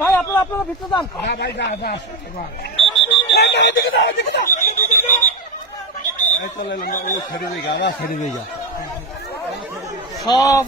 ভাই আপনারা ভিতরে যান। ভাই যা চলে ছেড়ে দিয়ে যা সব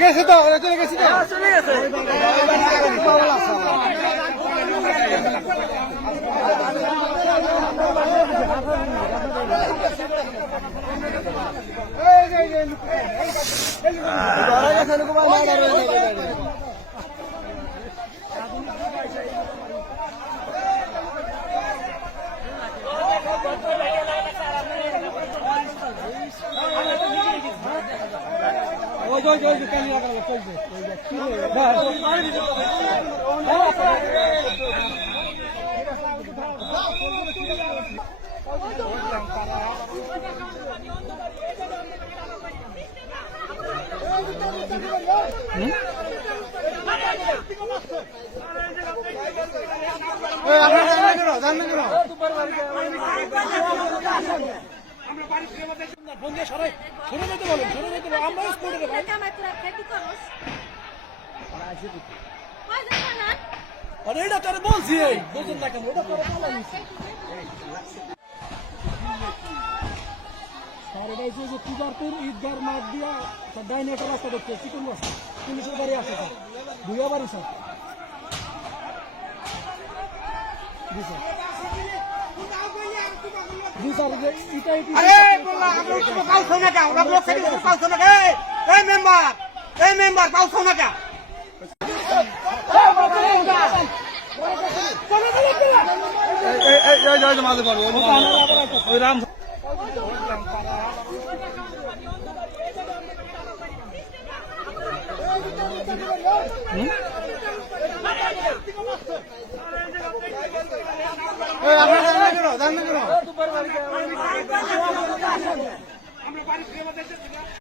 গেছে তো চলে গেছে বলছি পূজারপুর ঈদগার মাঠ দিয়া ডাইনে একটা রাস্তা দেখছে চিকন রাস্তা পুলিশের গাড়ি আসে স্যার দুইয়া বাড়ি স্যার জি স্যার জি স্যার মেম্বার পাওছো না কে মাঝে পারবো ওই রাম